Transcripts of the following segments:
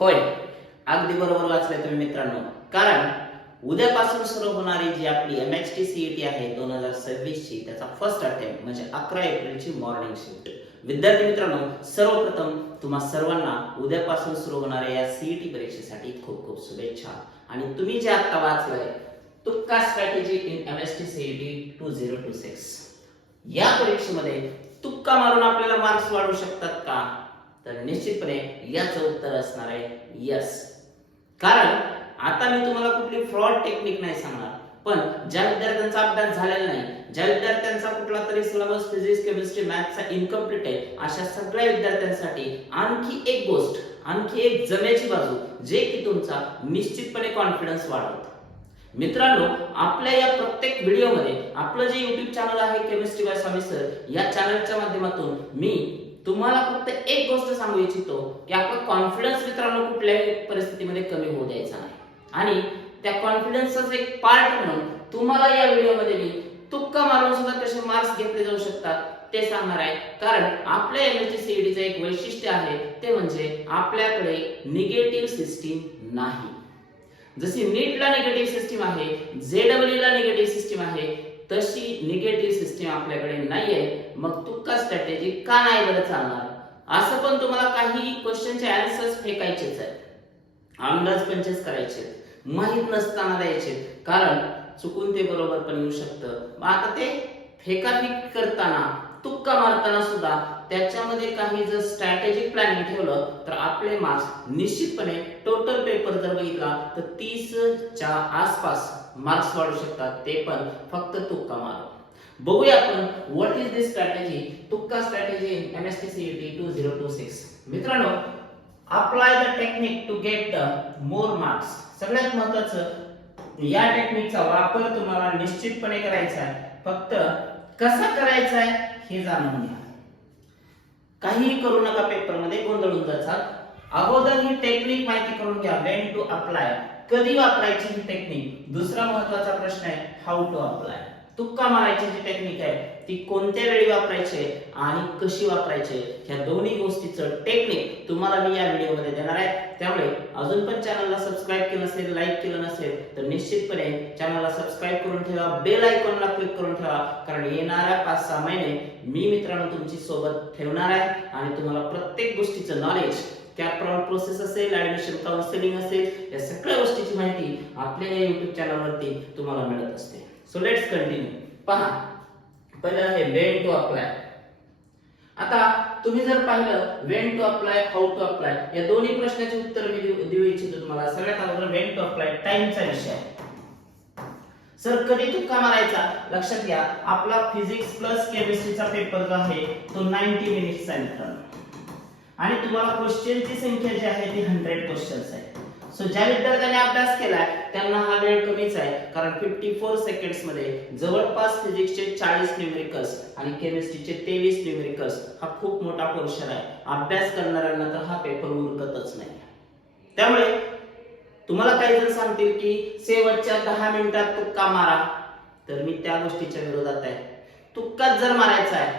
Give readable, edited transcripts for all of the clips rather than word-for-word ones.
होय, अगदी बरोबर वाचलंय तुम्ही मित्रांनो. कारण उद्यापासून सुरू होणारी जी आपली MHT CET आहे 2026 ची, त्याचा फर्स्ट अटेम्प्ट म्हणजे 11 एप्रिलची मॉर्निंग शिफ्ट. विद्यार्थी मित्रांनो, सर्वप्रथम तुम्हा सर्वांना उद्यापासून सुरू होणाऱ्या या CET परीक्षेसाठी खूप खूप शुभेच्छा. आणि तुम्ही जे आता वाचलंय तुक्का स्ट्रॅटेजी इन MHT CET 2026, या परीक्षेमध्ये तुक्का मारून आपल्याला मार्क्स वाढू शकतात का? तर निश्चितपणे याचं उत्तर असणार आहे यस. कारण आता मी तुम्हाला कुठली फ्रॉड टेक्निक नाही सांगणार, पण ज्या विद्यार्थ्यांचा अभ्यास झालेला नाही, ज्या विद्यार्थ्यांचा कुठला तरी सिलेबस फिजिक्स केमिस्ट्री मॅथ्सचा इनकम्प्लीट आहे, अशा सगळ्या विद्यार्थ्यांसाठी आणखी एक गोष्ट, आणखी एक जमेची बाजू, जे की तुमचा निश्चितपणे कॉन्फिडन्स वाढवतं. मित्रांनो, आपल्या या प्रत्येक व्हिडिओमध्ये आपलं जे YouTube चॅनल आहे केमिस्ट्री बाय स्वामी सर, या चॅनलच्या माध्यमातून मी तुम्हाला फक्त एक गोष्ट सांगू इच्छितो की आपला कॉन्फिडन्स मित्रांनो कुठल्याही परिस्थितीमध्ये कमी होऊ द्यायचा नाही. आणि त्या कॉन्फिडन्सचा एक पार्ट म्हणून तुम्हाला या व्हिडिओमध्ये मी तुक्का मारून सुद्धा कसे मार्क्स घेतले जाऊ शकतात ते सांगणार आहे. कारण आपल्या MHT CETचं एक वैशिष्ट्य आहे, ते म्हणजे आपल्याकडे निगेटिव्ह सिस्टीम नाही. जशी नीटला निगेटिव्ह सिस्टीम आहे, JEE ला निगेटिव्ह सिस्टीम आहे, तशी निगेटिव्ह सिस्टीम आपल्याकडे नाहीये. मग तुक्का स्ट्रॅटेजी का नाही बरं चालणार? असं पण तुम्हाला काही क्वेश्चनचे आन्सर्स फेकायचेच आहेत, अंदाज पंचेस करायचे, माहित नसताना द्यायचे, कारण चुकून ते बरोबर पण येऊ शकतं. आता ते फेकाफेक करताना, तुक्का मारताना सुद्धा त्याच्यामध्ये काही जर स्ट्रॅटेजिक प्लॅनिंग ठेवलं तर आपले मार्क्स निश्चितपणे टोटल पेपर जर बघितला तर 30च्या आसपास मार्क्स वाढू शकतात, ते पण फक्त तुक्का मारून. बघूया आपण व्हॉट इज दिस स्ट्रॅटेजी, तुक्का स्ट्रॅटेजी इन MHT CET 2026. मित्रांनो, apply the technique to get more marks. सगळ्यात महत्त्वाचं, या टेक्निकचा वापर तुम्हाला निश्चितपणे करायचा आहे. फक्त कसा करायचा आहे हे जाणून घ्या. काहीही करू नका, पेपरमध्ये गोंधळून जातात. अगोदर ही टेक्निक माहिती करून घ्या. व्हेन टू अप्लाय, कधी वापरायची ही टेक्निक. दुसरा महत्त्वाचा प्रश्न आहे हाऊ टू अप्लाय. तुक्का मारायची जी टेक्निक आहे ती कोणत्या वेळी वापरायची आणि कशी वापरायची, ह्या दोन्ही गोष्टीचं टेक्निक तुम्हाला मी या व्हिडिओमध्ये देणार आहे. त्यामुळे अजून पण चॅनलला सबस्क्राइब केलं नसेल, लाईक केलं नसेल तर निश्चितपणे चॅनलला सबस्क्राइब करून ठेवा, बेल आयकॉनला क्लिक करून ठेवा. कारण येणाऱ्या 5-6 महिने मी मित्रांनो तुमची सोबत ठेवणार आहे आणि तुम्हाला प्रत्येक गोष्टीचं नॉलेज, कॅप राउंड प्रोसेस असेल, ऍडमिशन काउन्सिलिंग असेल, या सगळ्या गोष्टीची माहिती आपल्या YouTube चॅनलवरती तुम्हाला मिळत असते. So let's continue. पहा, पहिलं आहे व्हेन टू अप्लाय. आता तुम्ही जर पाहिलं when to apply, how to apply, या दोन्ही प्रश्नाचे उत्तर मी देऊ इच्छितो तुम्हाला. सगळ्यात अगोदर व्हेन टू अप्लाय, टाइमचा विषय आहे. सर कधी तुक्का मारायचा? लक्षात घ्या, आपला फिजिक्स प्लस केमिस्ट्रीचा पेपर जो आहे तो 90 मिनिट्सचा आहे मित्रांनो. आणि तुम्हाला क्वेश्चनची संख्या जी आहे ती 100 क्वेश्चन्स आहे. सो ज्या विद्यार्थ्यांनी अभ्यास केलाय त्यांना हा वेळ कमीच आहे, कारण 54 सेकंड्स मध्ये जवळपास फिजिक्सचे 40 न्यूमेरिकल्स आणि केमिस्ट्रीचे 23 न्यूमेरिकल्स हा खूप मोठा पोर्शन आहे. अभ्यास करणाऱ्यांना तर हा पेपर उरकतच नाही. त्यामुळे तुम्हाला काही जण सांगतील की शेवटच्या 10 मिनिटात तुक्का मारा, तर मी त्या गोष्टीच्या विरोधात आहे. तुक्काच जर मारायचा आहे,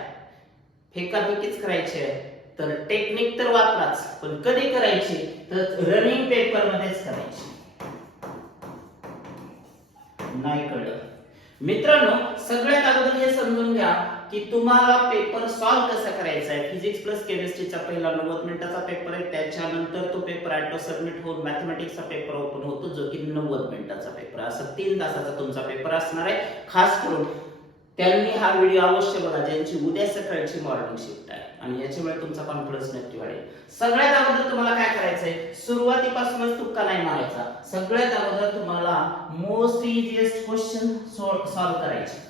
फेकाफेकीच करायची आहे, तर टेक्निक तर वापराच, पण कधी करायची तर रनिंग पेपर मध्येच करायची. नाही कळलं मित्रांनो, सगळ्यात अगोदर हे समजून घ्या की तुम्हाला पेपर सॉल्व्ह कसा करायचा आहे. फिजिक्स प्लस केमिस्ट्रीचा पहिला 90 मिनिटाचा पेपर आहे, त्याच्यानंतर तो पेपर ऑटो सबमिट होऊन मॅथमॅटिक्सचा पेपर ओपन होतो, जो की 90 मिनिटाचा पेपर. असं 3 तासाचा तुमचा पेपर असणार आहे. खास करून त्यांनी हा व्हिडिओ अवश्य बघा ज्यांची उद्या सकाळची मॉर्निंग शिफ्ट आहे, आणि याच्यामुळे तुमचा कॉन्फिडन्स नक्की वाढेल. सगळ्यात अगोदर तुम्हाला काय करायचंय, सुरुवातीपासूनच तुक्का नाही मारायचा. सगळ्यात अगोदर तुम्हाला मोस्ट इझिएस्ट क्वेश्चन सॉल्व्ह करायचे.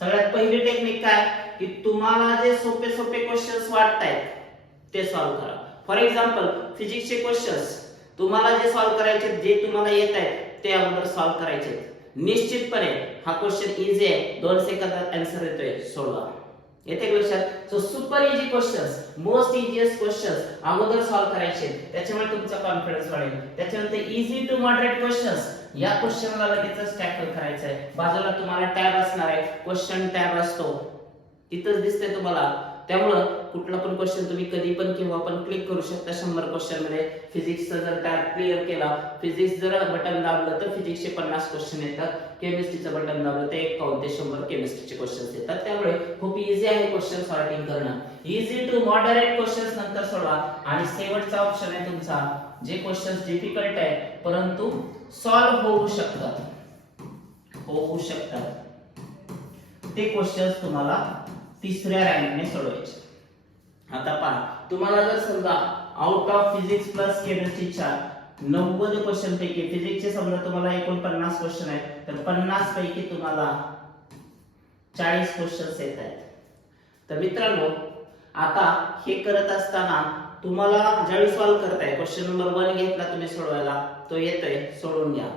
सगळ्यात पहिली टेक्निक काय की तुम्हाला जे सोपे सोपे क्वेश्चन्स वाटतायत ते सॉल्व्ह करा. फॉर एक्झाम्पल फिजिक्सचे क्वेश्चन्स तुम्हाला जे सॉल्व्ह करायचे, जे तुम्हाला येत आहेत ते अगोदर सॉल्व्ह करायचे. निश्चितपणे हा क्वेश्चन इझी आहे, 2 सेकंदात आन्सर येतोय, सोडवा. येते लक्षात? So super easy questions, most easiest questions अगोदर सॉल्व्ह करायचे, त्याच्यामुळे तुमचा कॉन्फिडन्स वाढेल. त्याच्यानंतर इझी टू मॉडरेट क्वेश्चन्स, या क्वेश्चनला लगेचच टॅकल करायचं आहे. बाजूला तुम्हाला टॅब असणार आहे, क्वेश्चन टॅब असतो, तिथंच दिसतंय तुम्हाला. त्यामुळे कुठला पण क्वेश्चन तुम्ही कधी पण केव्हा पण क्लिक करू शकता 100 क्वेश्चन मध्ये. फिजिक्सचा जर टॅब क्लिअर केला, फिजिक्स जर बटन दाबलं तर फिजिक्सचे 50 क्वेश्चन येतात, केमिस्ट्रीचं बटन दाबलं तर 51 ते 100 केमिस्ट्रीचे क्वेश्चन्स येतात. त्यामुळे खूप इझी आहे क्वेश्चन सॉर्टिंग करणं. इझी टू मॉडरेट क्वेश्चन्स नंतर सोडवा. आणि शेवटचा ऑप्शन आहे तुमचा, जे क्वेश्चन्स डिफिकल्ट आहेत परंतु सॉल्व्ह होऊ शकतात, ते क्वेश्चन्स तुम्हाला तिसऱ्या रँकने सोडवायचे. आता पहा, तुम्हाला जर समजा आउट ऑफ फिजिक्स प्लस केमिस्ट्रीच्या 90 क्वेश्चन पैकी फिजिक्सचे समजा तुम्हाला 49 क्वेश्चन आहेत, तर 50 पैकी तुम्हाला 40 क्वेश्चन्स येत आहेत. तर मित्रांनो, आता हे करत असताना तुम्हाला ज्यावेळी सॉल्व्ह करताय, क्वेश्चन नंबर 1 घेतला तुम्ही सोडवायला, तो येतोय, सोडून घ्या.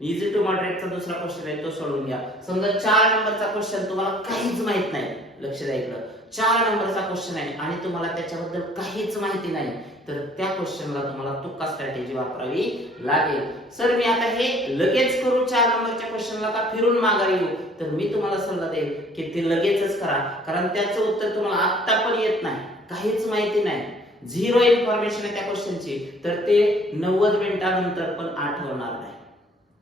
इझी टू मॉडरेटचा दुसरा क्वेश्चन आहे, तो सोडून घ्या. समजा 4 नंबरचा क्वेश्चन तुम्हाला काहीच माहित नाही, लक्ष द्या इकडं, 4 नंबरचा क्वेश्चन आहे आणि तुम्हाला त्याच्याबद्दल काहीच माहिती नाही, तर त्या क्वेश्चनला तुम्हाला तुक्का स्ट्रॅटेजी वापरावी लागेल. सर मी आता हे लगेच करू 4 नंबरच्या क्वेश्चनला का फिरून माघारी येऊ? तर मी तुम्हाला सल्ला देईन की ते लगेचच करा, कारण त्याचं उत्तर तुम्हाला आत्ता पण येत नाही, काहीच माहिती नाही, झिरो इन्फॉर्मेशन आहे त्या क्वेश्चनची, तर ते 90 मिनिटांनंतर पण आठवणार नाही.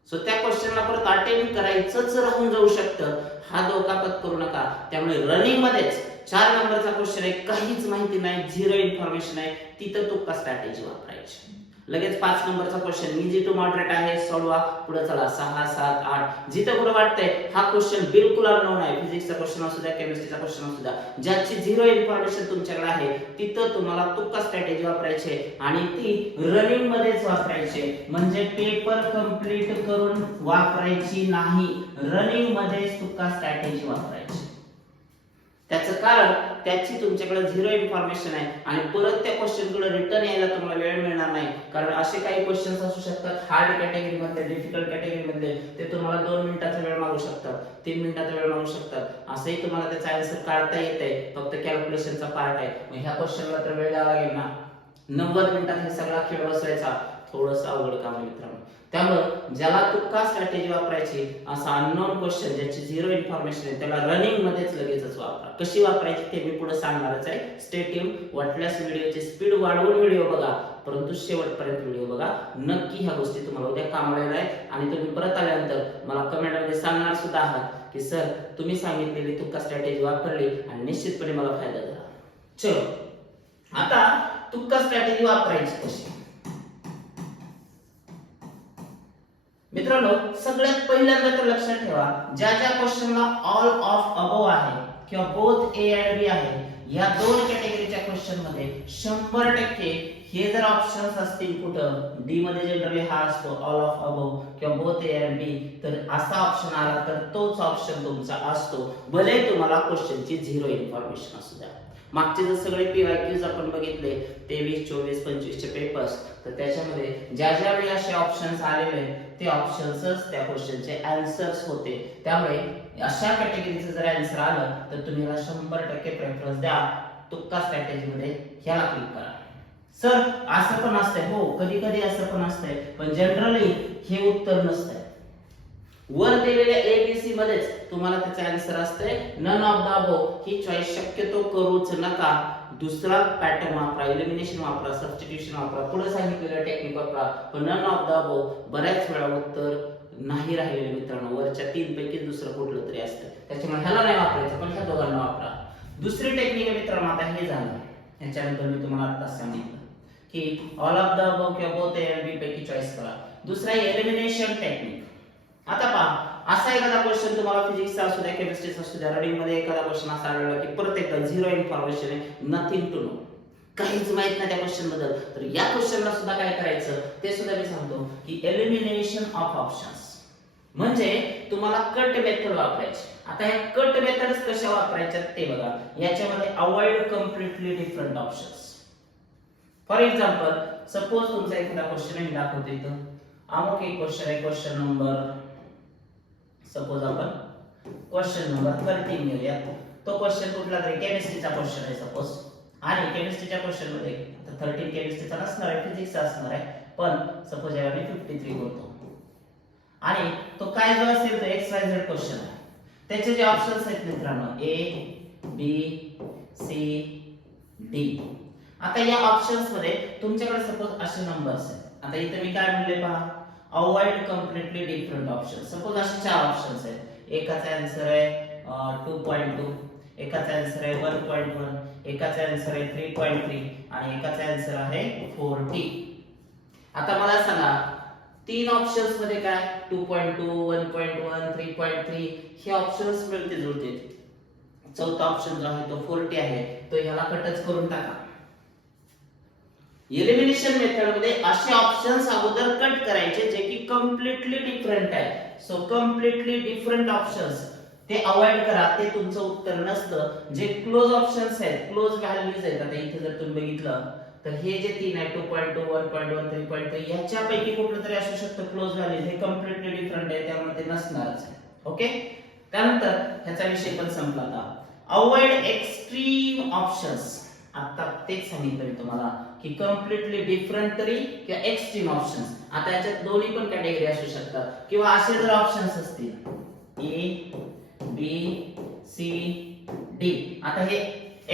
सो त्या क्वेश्चनला परत अटेम्प्ट करायचंच राहून जाऊ शकतं, हा धोका पत्करू नका. त्यामुळे रनिंग मध्येच 4 नंबरचा क्वेश्चन आहे, काहीच माहिती नाही, झिरो इन्फॉर्मेशन आहे, तिथं तुक्का स्ट्रॅटेजी वापरायची. लगेच 5 नंबरचा क्वेश्चन इझी टू मॉडरेट आहे, सोडवा, पुढे चला 6, 7, 8 जिथं कुठे वाटतंय हा क्वेश्चन बिलकुल अननोन आहे, फिजिक्सचा क्वेश्चन असू द्या, केमिस्ट्रीचा क्वेश्चन असू द्या, ज्याची झिरो इन्फॉर्मेशन तुमच्याकडे आहे, तिथं तुम्हाला तुक्का स्ट्रॅटेजी वापरायची आणि ती रनिंग मध्येच वापरायची. म्हणजे पेपर कंप्लीट करून वापरायची नाही, रनिंग मध्येच तुक्का स्ट्रॅटेजी वापरायची. त्याचं कारण त्याची तुमच्याकडे झिरो इन्फॉर्मेशन आहे आणि परत त्या क्वेश्चनकडे रिटर्न यायला तुम्हाला वेळ मिळणार नाही. कारण असे काही क्वेश्चन्स असू शकतात हार्ड कॅटेगरी मधले, डिफिकल्ट कॅटेगरी मधले, ते तुम्हाला 2 मिनिटाचा वेळ मागू शकतात, 3 मिनिटाचा वेळ मागू शकतात. असंही तुम्हाला त्याचा आन्सर काढता येतंय, फक्त कॅल्क्युलेशनचा पार्ट आहे. मग ह्या क्वेश्चनला तर वेळ द्यावा लागेल ना, 90 मिनिटात हे सगळा खेळ बसवायचा, थोडंसं अवघड काम आहे मित्रांनो. त्यामुळे ज्याला तुक्का स्ट्रॅटेजी वापरायची, असा अननोन क्वेश्चन ज्याची झिरो इन्फॉर्मेशन आहे, त्याला रनिंग मध्येच लगेचच वापरा. कशी वापरायची ते मी पुढे सांगणारच आहे. Stay tune. वाटल्यास व्हिडिओची स्पीड वाढवून व्हिडिओ बघा, परंतु शेवटपर्यंत व्हिडिओ बघा. नक्की ह्या गोष्टी तुम्हाला उद्या कामाला येणार आहेत आणि तुम्ही परत आल्यानंतर मला कमेंट मध्ये सांगणार सुद्धा आहात की सर तुम्ही सांगितलेली तुक्का स्ट्रॅटेजी वापरली आणि निश्चितपणे मला फायदा झाला. चलो, आता तुक्का स्ट्रॅटेजी वापरायची कशी? मित्रांनो, सगळ्यात पहिल्यांदा तर लक्षात ठेवा, ज्या ज्या क्वेश्चनला ऑल ऑफ अबोव आहे किंवा बोथ ए अँड बी आहे, या 2 कॅटेगरीच्या क्वेश्चन मध्ये 100% हे जर ऑप्शन्स असतील, कुठं डी मध्ये जनरली हा असतो ऑल ऑफ अबोव किंवा बोथ ए अँड बी, तर असा ऑप्शन आला तर तोच ऑप्शन तुमचा असतो, भले तुम्हाला क्वेश्चनची झिरो इन्फॉर्मेशन असू द्या. मागचे जर सगळे पीवायक्यूज आपण बघितले 23, 24, 25 चे पेपर्स, तर त्याच्यामध्ये ज्या ज्या वेळी असे ऑप्शन्स आलेले ते ऑप्शन्सच त्या क्वेश्चनचे आन्सर्स होते. त्यामुळे अशा कॅटेगरीचं जर आन्सर आलं तर तुम्ही याला 100% प्रेफरन्स द्या. तुक्का स्ट्रॅटेजी मध्ये ह्याला क्लिक करा. सर असं पण असतंय, हो कधी कधी असं पण असतंय, पण जनरली हे उत्तर नसतंय. वर दिलेल्या एबीसी मध्येच तुम्हाला त्याचे आन्सर असते. नन ऑफ द अबोव ही चॉईस शक्यतो करूच नका. दुसरा पॅटर्न वापरा, एलिमिनेशन वापरा, सबस्टिट्यूशन वापरा, पुढे सांगितलेलं टेक्निक वापरा, पण नन ऑफ द अबोव बऱ्याच वेळा उत्तर नाही राहिलेले मित्रांनो, वरच्या 3 पैकी दुसरं कुठलं तरी असतं, त्याच्यामुळे ह्याला नाही वापरायचं, पण ह्या दोघांना वापरा. दुसरी टेक्निक आहे मित्रांनो, आता हे झालं, याच्यानंतर मी तुम्हाला आता सांगितलं की ऑल ऑफ द अबोव किंवा बोथ ए अँड बी पैकी चॉईस करा. दुसरा एलिमिनेशन टेक्निक. आता पहा, असा एखादा क्वेश्चन तुम्हाला फिजिक्सचा असू द्या, केमिस्ट्रीचा असू द्या, रनिंग मध्ये एखादा क्वेश्चन असा आढळला की प्रत्येक झिरो इन्फॉर्मेशन आहे, नथिंग टू नो, काहीच माहित नाही त्या क्वेश्चन बद्दल, तर या क्वेश्चनला सुद्धा काय करायचं ते सुद्धा मी सांगतो की एलिमिनेशन ऑफ ऑप्शन्स, म्हणजे तुम्हाला कट मेथड वापरायची. आता या कट मेथड्स कशा वापरायच्या ते बघा. याच्यामध्ये avoid completely different options. For example, suppose तुमचा एखादा क्वेश्चन मी दाखवतो इथं, अमुक एक क्वेश्चन आहे, क्वेश्चन नंबर सपोज आपण क्वेश्चन नंबर 13 घेऊया. तो क्वेश्चन कुठला तरी केमिस्ट्रीचा क्वेश्चन आहे सपोज, आणि केमिस्ट्रीच्या क्वेश्चन मध्ये आता 13 केमिस्ट्रीचा नसणार आहे, फिजिक्सचा असणार आहे, पण सपोज याला मी 53 करतो आणि तो काय जो असेल तो XYZ क्वेश्चन आहे. त्याचे जे ऑप्शन्स आहेत मित्रांनो, ए बी सी डी. आता या ऑप्शन्स मध्ये तुमच्याकडे सपोज असे नंबर्स आहेत. आता इथे मी काय म्हणले पहा, avoid completely different option. Suppose असे चार ऑप्शन्स आहेत. एकाचा आन्सर आहे 2.2, एकाचा आन्सर आहे 1.1, एकाचा आन्सर आहे 3.3 आणि एकाचा आन्सर आहे 4t. आता मला सांगा तीन ऑप्शन्स मध्ये काय 2.2, 1.1, 3.3 हे ऑप्शन्स मिळते जुळते. चौथा ऑप्शन जो आहे तो 4t आहे, तो ह्याला कटच करून टाका. एलिमिनेशन मेथड मध्ये असे ऑप्शन्स अगोदर कट करायचे जे की कम्प्लिटली डिफरंट आहे. सो कम्प्लिटली डिफरंट ऑप्शन्स ते अवॉइड करा, ते तुमचं उत्तर नसतं. जे क्लोज ऑप्शन्स आहेत, क्लोज व्हॅल्यूज आहेत, आता इथे जर तुम्ही बघितलं तर हे जे तीन आहे 2.2, 1.1, 3.3 याच्यापैकी कुठलं तरी असू शकतं क्लोज व्हॅल्यूज. हे कम्प्लिटली डिफरंट आहे त्यामुळे ते नसणारच आहे. ओके, त्यानंतर ह्याचा विषय पण संपला. आता अवॉइड एक्स्ट्रीम ऑप्शन्स. आता तेच सांगितलं मी तुम्हाला की कम्प्लिटली डिफरंट तरी किंवा एक्स्ट्रीम ऑप्शन्स. आता याच्यात दोन्ही पण कॅटेगरी असू शकतात किंवा असे जर ऑप्शन्स असतील ए बी सी डी. आता हे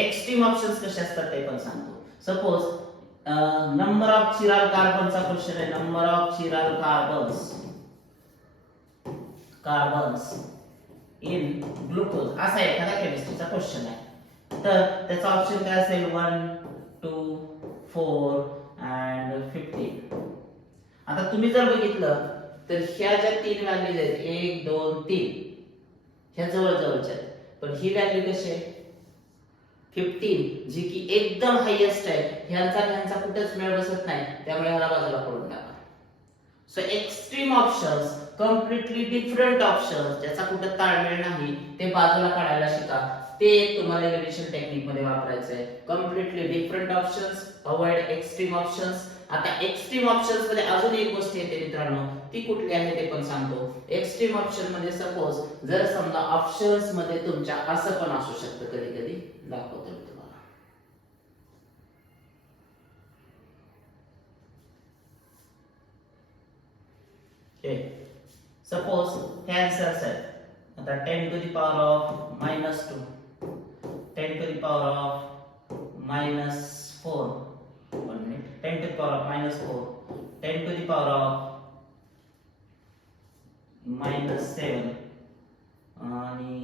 एक्स्ट्रीम ऑप्शन्स कसे असतात ते पण सांगतो. सपोज नंबर ऑफ चिराल कार्बनचा क्वेश्चन आहे. Number of chiral carbons in glucose असा एखादा केमिस्ट्रीचा क्वेश्चन आहे. तर त्याचा ऑप्शन काय असेल 1, 2, 4 and 15. आता तुम्ही जर बघितलं तर ह्या ज्या तीन व्हॅल्यूज आहेत 1, 2, 3 ह्या जवळ जवळच्या आहेत, पण ही व्हॅल्यू कशी आहे 15 जी की एकदम हायेस्ट आहे. ह्यांचा कुठेच मेळ बसत नाही, त्यामुळे ह्याला बाजूला पडून टाका. So extreme options, completely different options ज्याचा कुठे ताळमेळ नाही ते बाजूला काढायला शिका. ते तुम्हाला एलिमिनेशन टेक्निक मध्ये वापरायचं आहे. Completely different options, avoid extreme options. आता एक्स्ट्रीम ऑप्शन्स मध्ये अजून एक गोष्ट येते मित्रांनो, ती कुठली आहे ते पण सांगतो. एक्स्ट्रीम ऑप्शन मध्ये सपोज जर समजा ऑप्शन्स मध्ये तुमच्या असं पण असू शकतं, कधी कधी दाखवतो मी तुम्हाला. सपोज हे आन्सर्स आहेत. आता 10 to the power of -2, 10 to the power of -4, 1 minute, 10 to the power of -4, 10 to the power of -7 आणि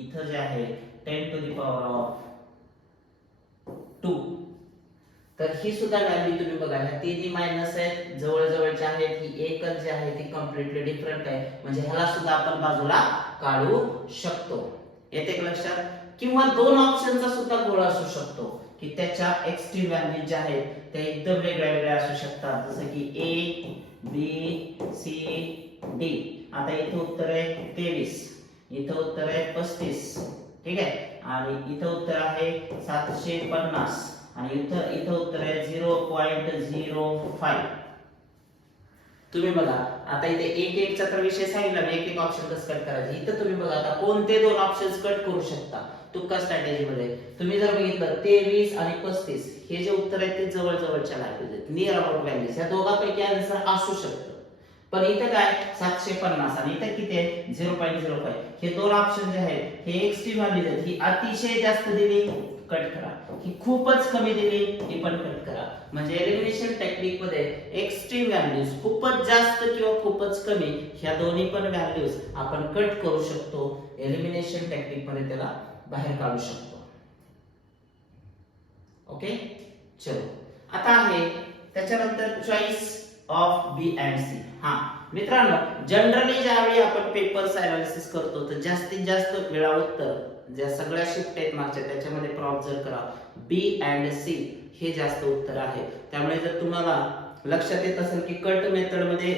इथं जे आहे 10 to the power of 2. तर ही सुद्धा व्हॅल्यू तुम्ही बघा, ह्या तिन्ही मायनस आहेत, जवळ जवळच्या आहेत. ही एकच जी आहे ती कम्प्लिटली डिफरंट आहे, म्हणजे ह्याला सुद्धा आपण बाजूला काढू शकतो. येते का लक्षात? किंवा दोन ऑप्शनचा सुद्धा गोळ असू शकतो की त्याच्या एक्स्ट्रीम व्हॅल्यू ज्या आहेत त्या एकदम वेगळ्या वेगळ्या असू शकतात, जसं की ए बी सी डी. आता इथे उत्तर आहे 23, इथे उत्तर आहे 35, ठीक आहे, आणि इथे उत्तर आहे 750 आणि इथं उत्तर आहे 0.05. तुम्ही बघा आता इथे एक एकचा तर विषय सांगितला मी, एक एक ऑप्शन कसं कट करायचं. इथं तुम्ही बघा आता कोणते दोन ऑप्शन्स कट करू शकता तुक्का स्ट्रॅटेजी मध्ये. तुम्ही जर बघितलं 23 आणि 35 हे जे उत्तर आहेत ते जवळ जवळच्या व्हॅल्यूज आहेत, नियर अबाउट व्हॅल्यूज. या दोघांपैकी आन्सर असू शकतं. पण इथं काय 750 आणि इथं किती आहे 0.05. हे दोन ऑप्शन जे आहेत हे एक्स्ट्रीम व्हॅल्यूज आहेत. ही अतिशय जास्त दिली, कट करा. ही खूपच कमी दिली, ही पण कट करा. म्हणजे एलिमिनेशन टेक्निक मध्ये एक्स्ट्रीम व्हॅल्यूज खूपच जास्त किंवा खूपच कमी ह्या दोन्ही पण व्हॅल्यूज आपण कट करू शकतो. एलिमिनेशन टेक्निक मध्ये त्याला बाहेर काढू शकतो. ओके, चलो आता आहे त्याच्यानंतर choice of B and C. हा मित्रांनो, जनरली ज्यावेळी आपण पेपर्स अनालिसिस करतो तर जास्तीत जास्त वेळा उत्तर ज्या सगळ्या शिफ्ट आहेत मागच्या त्याच्यामध्ये ऑब्झर्व करा बी अँड सी हे जास्त उत्तर आहे. त्यामुळे जर तुम्हाला लक्षात येत असेल की कट मेथड मध्ये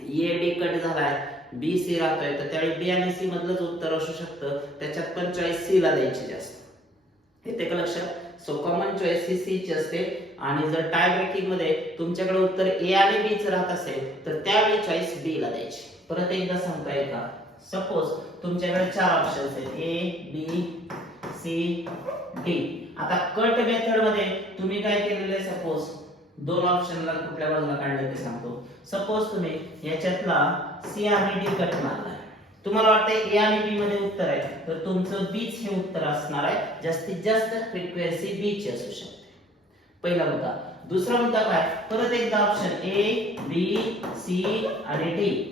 ए डी कट झालाय, बी सी राहतोय, तर त्यावेळी बी आणि सी मधलंच उत्तर असू शकतं. त्याच्यात पण चॉईस सी ला द्यायची जास्त. येते का लक्षात? सो कॉमन चॉईस ही सी ची असते. आणि जर टाय ब्रेकिंग मध्ये तुमच्याकडे उत्तर ए आणि बी च राहत असेल तर त्यावेळी चॉईस बी ला द्यायची. परत एकदा सांगता येईल का? सपोज तुमच्याकडे चार ऑप्शन्स आहेत ए बी सी डी. आता कट मेथड मध्ये तुम्ही काय केलेले, सपोज दोन ऑप्शनला कुठल्या बाजूला काढले ते सांगतो. सपोज तुम्ही याच्यातला सी आणि डी कट मारला, तुम्हाला वाटतंय ए आणि बी मध्ये उत्तर आहे, तर तुमचं बीच हे उत्तर असणार आहे. जास्तीत जास्त फ्रिक्वेन्सी बी ची असू शकते. पहिला मुद्दा. दुसरा मुद्दा काय, परत एकदा ऑप्शन ए बी सी आणि डी.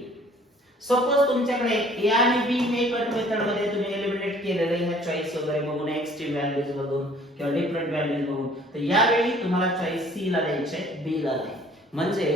सपोज तुमच्याकडे ए आणि बी हे कट मेथड मध्ये तुम्ही एलिमिनेट केलेले ह्या चॉईस वगैरे बघून, एक्स्ट्रीम व्हॅल्यूज बघून किंवा डिफरंट व्हॅल्यूज बघून, तर यावेळी तुम्हाला चॉईस सी ला द्यायचे, बी ला नाही. म्हणजे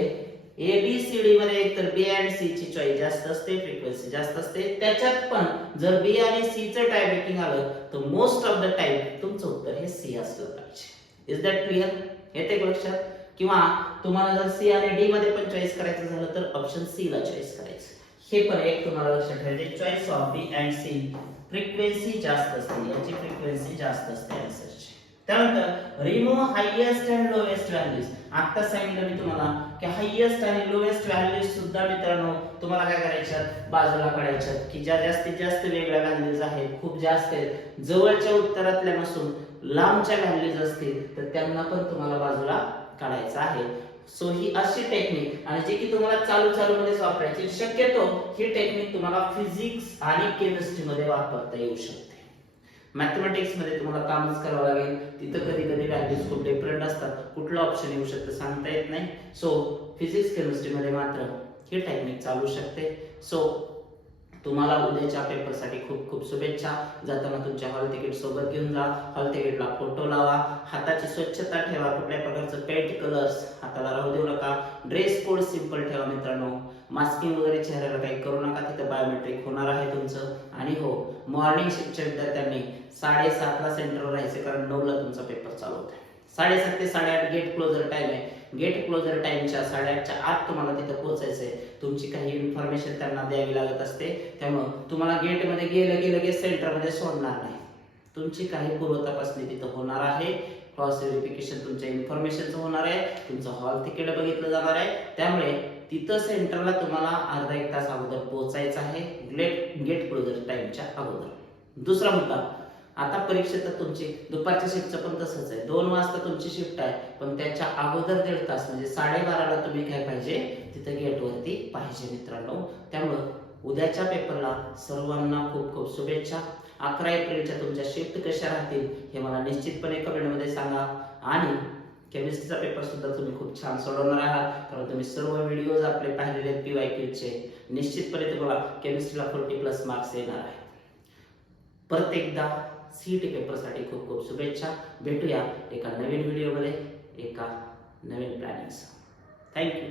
ए बी सी डी मध्ये एकतर बी आणि सी ची चॉईस जास्त असते, फ्रिक्वेन्सी जास्त असते. त्याच्यात पण जर बी आणि सी चं टाय ब्रेकिंग आलं तर मोस्ट ऑफ द टाइम तुमचं उत्तर हे सी असलं पाहिजे. Is that clear? येते लक्षात? किंवा तुम्हाला जर सी आणि डी मध्ये पण चॉईस करायचं झालं तर ऑप्शन सी ला चॉईस करायचं. हे पण एक तुम्हाला लक्षात ठेवायचे, choice of B and C frequency जास्त असते, याची फ्रिक्वेन्सी जास्त असते आन्सरची. त्यानंतर remove highest and lowest values. आता सांगितलं मी तुम्हाला की हायेस्ट आणि लोएस्ट व्हॅल्यूज सुद्धा मित्रांनो तुम्हाला काय करायच्यात, बाजूला काढायच्यात. की ज्या जास्तीत जास्त वेगळ्या व्हॅल्यूज आहेत, खूप जास्त आहेत, जवळच्या उत्तरातल्या नसून लांबच्या व्हॅल्यूज असतील तर त्यांना पण तुम्हाला बाजूला काढायचं आहे. सो ही अशी टेक्निक, आणि जी की तुम्हाला चालू मध्ये वापरायची. शक्यतो ही टेक्निक तुम्हाला फिजिक्स आणि केमिस्ट्री मध्ये वापरता येऊ शकते. मॅथमेटिक्स मध्ये तुम्हाला कामच करावं लागेल, तिथं कधी कधी व्हॅल्यूज खूप डिफरंट असतात, कुठलं ऑप्शन येऊ शकतं सांगता येत नाही. सो फिजिक्स केमिस्ट्री मध्ये मात्र ही टेक्निक चालू शकते. सो तुम्हाला उद्याच्या पेपरसाठी खूप खूप शुभेच्छा. जाताना तुमच्या हॉल तिकीट सोबत घेऊन जा. हॉल तिकीटला फोटो लावा, हाताची स्वच्छता ठेवा, कुठल्या प्रकारचं पेंट कलर्स हाताला राहू देऊ नका. ड्रेस कोड सिंपल ठेवा मित्रांनो. मास्किंग वगैरे चेहऱ्याला काही करू नका, तिथं बायोमेट्रिक होणार आहे तुमचं. आणि हो, मॉर्निंग शिफ्टच्या विद्यार्थ्यांनी 7:30 ला सेंटरवर राहायचं, कारण 9 ला तुमचा पेपर चालू होत आहे. 7:30 ते 8:30 गेट क्लोजर टाइम आहे. गेट क्लोजर टाइमच्या 8:30च्या आत तुम्हाला तिथे पोहोचायचंय. तुमची काही इन्फॉर्मेशन त्यांना द्यावी लागत असते, त्यामुळे तुम्हाला गेट मध्ये गेलं की लगेच सेंटर मध्ये सोडणार नाही. तुमची काही पूर्व तपासणी तिथे होणार आहे, क्रॉस व्हेरिफिकेशन तुमच्या इन्फॉर्मेशनचं होणार आहे, तुमचं हॉल तिकीट बघितलं जाणार आहे. त्यामुळे तिथं सेंटरला तुम्हाला अर्धा एक तास अगोदर पोहोचायचं आहे, गेट क्लोजर टाइमच्या अगोदर. दुसरा मुद्दा, आता परीक्षेत तुमची दुपारच्या शिफ्टचं पण तसंच आहे. 2 वाजता तुमची शिफ्ट आहे, पण त्याच्या अगोदर 1.5 तास म्हणजे 12:30 ला तुम्ही काय पाहिजे, तिथं गेटवरती पाहिजे मित्रांनो. त्यामुळं उद्याच्या पेपरला सर्वांना खूप खूप शुभेच्छा. 11 एप्रिलच्या तुमच्या शिफ्ट कशा राहतील हे मला निश्चितपणे कमेंटमध्ये सांगा. आणि केमिस्ट्रीचा पेपर सुद्धा तुम्ही खूप छान सोडवणार आहात, कारण तुम्ही सर्व व्हिडिओज आपले पाहिलेले आहेत PYQचे. निश्चितपणे तुम्हाला केमिस्ट्रीला 40+ मार्क्स येणार आहेत. परत एकदा सीईटी पेपरसाठी खूप खूप शुभेच्छा. भेटूया एका नवीन व्हिडिओमध्ये, एका नवीन प्लॅनिंगसह. थँक्यू.